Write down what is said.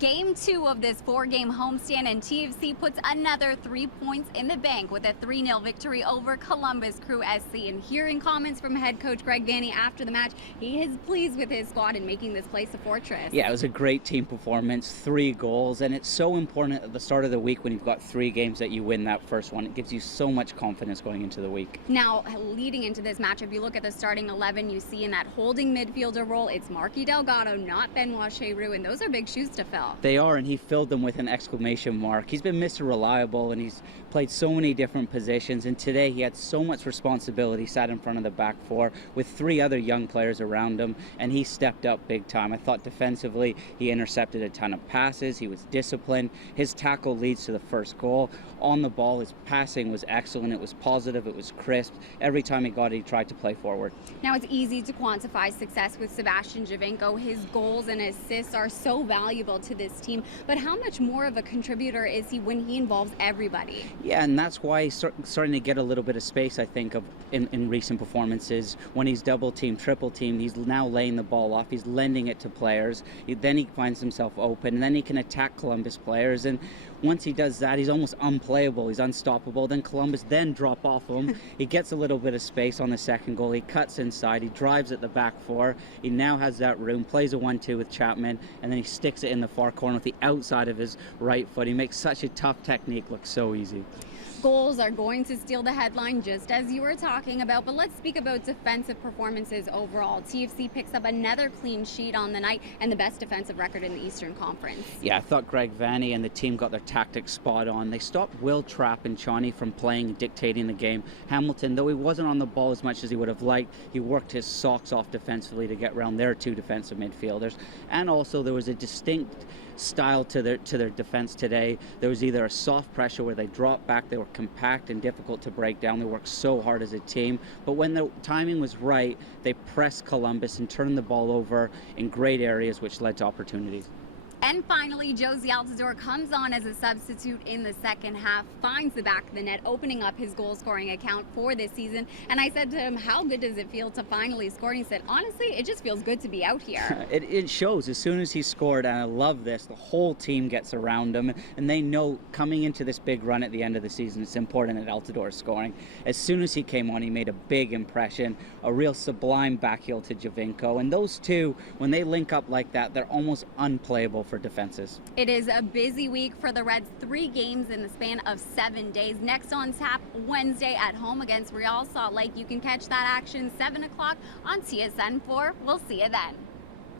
Game 2 of this 4-game homestand, and TFC puts another 3 points in the bank with a 3-0 victory over Columbus Crew SC. And hearing comments from head coach Greg Vanney after the match, he is pleased with his squad in making this place a fortress. Yeah, it was a great team performance, 3 goals, and it's so important at the start of the week when you've got 3 games that you win that first one. It gives you so much confidence going into the week. Now, leading into this match, if you look at the starting 11, you see in that holding midfielder role, it's Marky Delgado, not Benoit Cheroux, and those are big shoes to fill. They are, and he filled them with an exclamation mark. He's been Mr. Reliable, and he's played so many different positions, and today he had so much responsibility, sat in front of the back four with 3 other young players around him, and he stepped up big time. I thought defensively he intercepted a ton of passes, he was disciplined, his tackle leads to the first goal. On the ball, his passing was excellent, it was positive, it was crisp. Every time he got it, he tried to play forward. Now, it's easy to quantify success with Sebastian Giovinco. His goals and assists are so valuable to this team, but how much more of a contributor is he when he involves everybody? Yeah, and that's why he's starting to get a little bit of space, I think, in recent performances. When he's double-teamed, triple-teamed, he's now laying the ball off, he's lending it to players, then he finds himself open, and then he can attack Columbus players, and once he does that, he's almost unplayable, he's unstoppable. Then Columbus drop off him. He gets a little bit of space on the second goal, he cuts inside, he drives at the back four, he now has that room, plays a 1-2 with Chapman, and then he sticks it in the far corner with the outside of his right foot. He makes such a tough technique look so easy. Goals are going to steal the headline, just as you were talking about, but let's speak about defensive performances overall. TFC picks up another clean sheet on the night and the best defensive record in the Eastern Conference. Yeah, I thought Greg Vanney and the team got their tactics spot on. They stopped Will Trapp and Chani from playing and dictating the game. Hamilton, though he wasn't on the ball as much as he would have liked, he worked his socks off defensively to get around their 2 defensive midfielders. And also there was a distinct style to their defense today. There was either a soft pressure where they dropped back, they were compact and difficult to break down, they worked so hard as a team, but when the timing was right, they pressed Columbus and turned the ball over in great areas, which led to opportunities. And finally, Josie Altidore comes on as a substitute in the second half, finds the back of the net, opening up his goal-scoring account for this season. And I said to him, how good does it feel to finally score? And he said, honestly, it just feels good to be out here. It shows. As soon as he scored, and I love this, the whole team gets around him, and they know coming into this big run at the end of the season, it's important that Altidore is scoring. As soon as he came on, he made a big impression, a real sublime backheel to Giovinco. And those two, when they link up like that, they're almost unplayable for defenses. It is a busy week for the Reds, 3 games in the span of 7 days. Next on tap, Wednesday at home against Real Salt Lake. You can catch that action 7 o'clock on TSN4. We'll see you then.